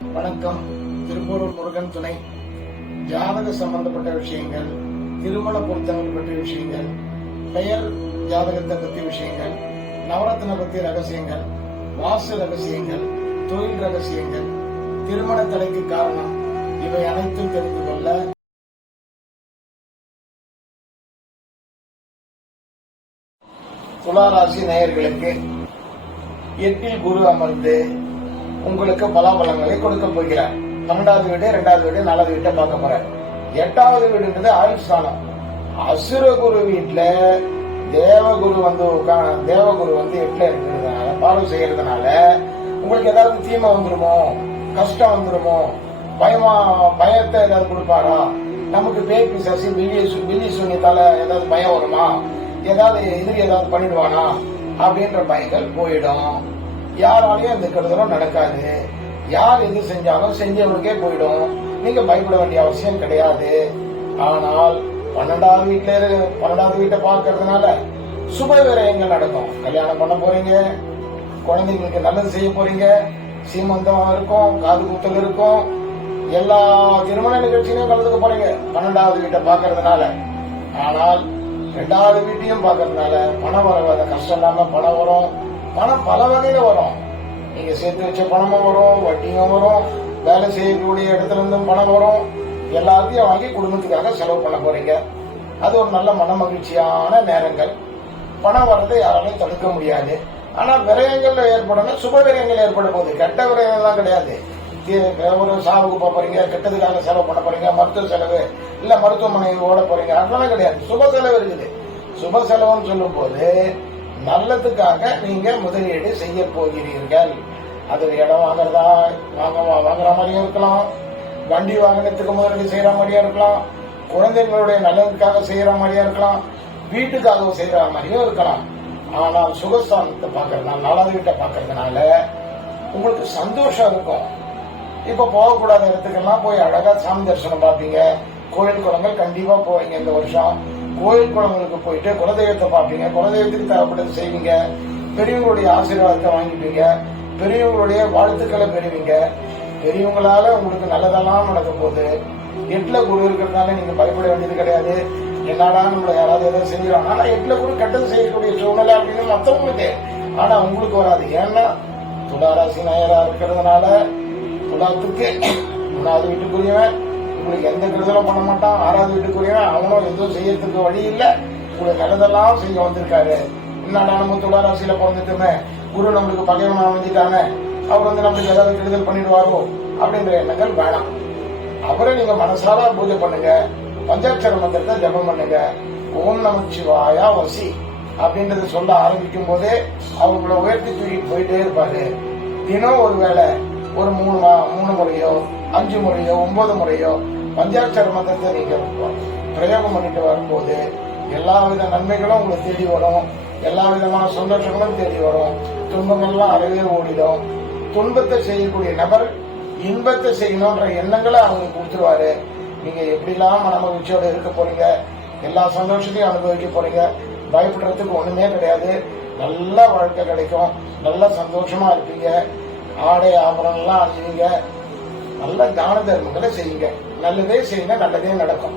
வணக்கம். திருப்பூரூர் முருகன் துணை. ஜாதக சம்பந்தப்பட்ட விஷயங்கள், திருமண பொருத்தங்கள் பற்றிய விஷயங்கள், பெயர் ஜாதகத்தை பற்றிய விஷயங்கள், நவரத்ன பற்றிய ரகசியங்கள், வாசு ரகசியங்கள், தொழில் ரகசியங்கள், திருமண தடைக்கு காரணம், இவை அனைத்தும் தெரிந்து கொள்ள துளாராசி நேயர்களுக்கு 8ல் குரு அமர்ந்து உங்களுக்கு பலாபலங்களை கொடுக்க போகிறார். 12வது வீடு, 2வது வீடு, 4வது வீட்டை பார்க்க போறார். 8வது வீடுன்றது ஆயுள் ஸ்தானம். அசுரகுரு வீட்டுல தேவகுரு வந்து 8ல இருக்கிறதுனால பார்வை செய்யறதுனால உங்களுக்கு ஏதாவது தீமை வந்துருமோ, கஷ்டம் வந்துருமோ, பயத்தை ஏதாவது கொடுப்பாரா, நமக்கு பேய் பிசாசு வில்லி சூன்யத்தால ஏதாவது பயம் வருமா, ஏதாவது எதிரி ஏதாவது பண்ணிடுவானா அப்படின்ற பயங்கள் போயிடும். யாராலையும் இந்த கெடுதலும் நடக்காது. யார் எது செஞ்சாலும் செஞ்சவங்களுக்கே போயிடும். நீங்க பயப்பட வேண்டிய அவசியம் கிடையாது. ஆனால் 12வது வீட்டை பார்க்கறதுனால சுப விரயங்கள் நடக்கும். கல்யாணம் பண்ண போறீங்க, குழந்தைங்களுக்கு நல்லது செய்ய போறீங்க, சீமந்தம் இருக்கும், காது குத்தல் இருக்கும், எல்லா திருமண நிகழ்ச்சியிலும் கலந்துக்க போறீங்க 12வது வீட்டை பார்க்கறதுனால. ஆனால் 2வது வீட்டையும் பார்க்கறதுனால பணம் வர கஷ்டம் இல்லாம பணம் வரும். பணம் பல வகையில வரும். நீங்க சேர்த்து வச்ச பணமும் வரும், வட்டியும் வரும், வேலை செய்யக்கூடிய இடத்துல இருந்தும் பணம் வரும். எல்லாத்தையும் வாங்கி குடும்பத்துக்காக செலவு பண்ண போறீங்க. அது ஒரு நல்ல மன மகிழ்ச்சியான நேரங்கள். பணம் வர்றதை யாராலையும் தடுக்க முடியாது. ஆனா விரயங்கள் ஏற்படணும், சுப விரயங்கள் ஏற்பட போகுது. கெட்ட விரயங்கள் தான் கிடையாது. ஒரு சாவுக்கு போறீங்க, கெட்டதுக்காக செலவு பண்ண போறீங்க, மருத்துவ செலவு இல்ல மருத்துவமனை ஓட போறீங்க, அதெல்லாம் கிடையாது. சுப செலவு இருக்குது. சுப செலவுன்னு சொல்லும் போது நல்லதுக்காக நீங்க முதலீடு செய்ய போகிறீர்கள். அது இடம் வாங்குறதா வாங்குற மாதிரியும் இருக்கலாம், வண்டி வாகனத்துக்கு முதலீடு செய்யற மாதிரியா இருக்கலாம், குழந்தைங்களுடைய நல்லதுக்காக செய்யற மாதிரியா இருக்கலாம், வீட்டுக்காக செய்யற மாதிரியும் இருக்கலாம். ஆனால் சுகஸ்தானத்தை பாக்குறதுனால, 4வது வீட்டை பாக்குறதுனால உங்களுக்கு சந்தோஷம் இருக்கும். இப்ப போகக்கூடாத இடத்துக்கெல்லாம் போய் அழகா சாமி தரிசனம் பார்ப்பீங்க. கோயில் குளங்கள் கண்டிப்பா போவீங்க. இந்த வருஷம் கோயில் குளங்களுக்கு போயிட்டு குலதெய்வத்தை பார்ப்பீங்க. குலதெய்வத்துக்கு தேவைப்பட்டது செய்வீங்க. பெரியவங்களுடைய ஆசீர்வாதத்தை வாங்கிப்பீங்க. பெரியவங்களுடைய வாழ்த்துக்களை பெறுவீங்க. பெரியவங்களால உங்களுக்கு நல்லதெல்லாம் நடக்க போகுது. 8ல குரு இருக்கிறதுனால நீங்க பயப்பட வேண்டியது கிடையாது. என்னடா நம்மள யாராவது ஏதாவது செஞ்சிடும். ஆனா 8ல குரு கெட்டது செய்யக்கூடிய சூழ்நிலை அப்படின்னு மத்தவங்களுக்கு, ஆனா உங்களுக்கு வராது. ஏன்னா துளாராசி நேயரா இருக்கிறதுனால துலாத்துக்கு 3வது வீட்டுக்குரியவன் உங்களுக்கு எந்த கெடுதலும் பண்ண மாட்டான். 6வது வீட்டுக்குரியவன் அவனும் எதுவும் செய்யறதுக்கு வழி இல்லை. உங்களுக்கு நல்லதெல்லாம் செய்ய வந்திருக்காரு. என்னடா நம்ம துளாராசியில பிறந்துட்டுமே, குரு நம்மளுக்கு பகைவன் அமைஞ்சிட்டானே, அவர் நம்மளுக்கு ஏதாவது கெடுதல் பண்ணிடுவாரோ அப்படின்ற எண்ணங்கள் வேணாம். அவரை நீங்க மனசார பூஜை பண்ணுங்க. பஞ்சாட்சர மந்திரத்தை ஜபம் பண்ணுங்க. ஓம் நமச்சிவாயா வசி அப்படின்றத சொல்ல ஆரம்பிக்கும் போதே அவங்கள உயர்த்தி தூக்கிட்டு போயிட்டே இருப்பாரு. தினம் ஒரு வேளை ஒரு 3 முறையோ 5 முறையோ 9 முறையோ பஞ்சாட்சர மந்திரத்தை நீங்க பிரயோகம் பண்ணிட்டு வரும்போது எல்லா வித நன்மைகளும் உங்களுக்கு தேடி வரும். எல்லா விதமான சந்தோஷங்களும் தேடி வரும். துன்பங்கள்லாம் அறவே ஓடிடும். துன்பத்தை செய்யக்கூடிய நபர் இன்பத்தை செய்யணும்ன்ற எண்ணங்களை அவங்களுக்கு கொடுத்துருவாரு. நீங்க எப்படிலாம் மன மகிழ்ச்சியோட இருக்க போறீங்க, எல்லா சந்தோஷத்தையும் அனுபவிக்க போறீங்க. பயப்படுறதுக்கு ஒண்ணுமே கிடையாது. நல்ல வாழ்க்கை கிடைக்கும். நல்ல சந்தோஷமா இருப்பீங்க. ஆடை ஆபரணம்லாம் அணிவீங்க. நல்ல தான தர்மங்களை செய்யுங்க. நல்லதே செய்யுங்க, நல்லதே நடக்கும்.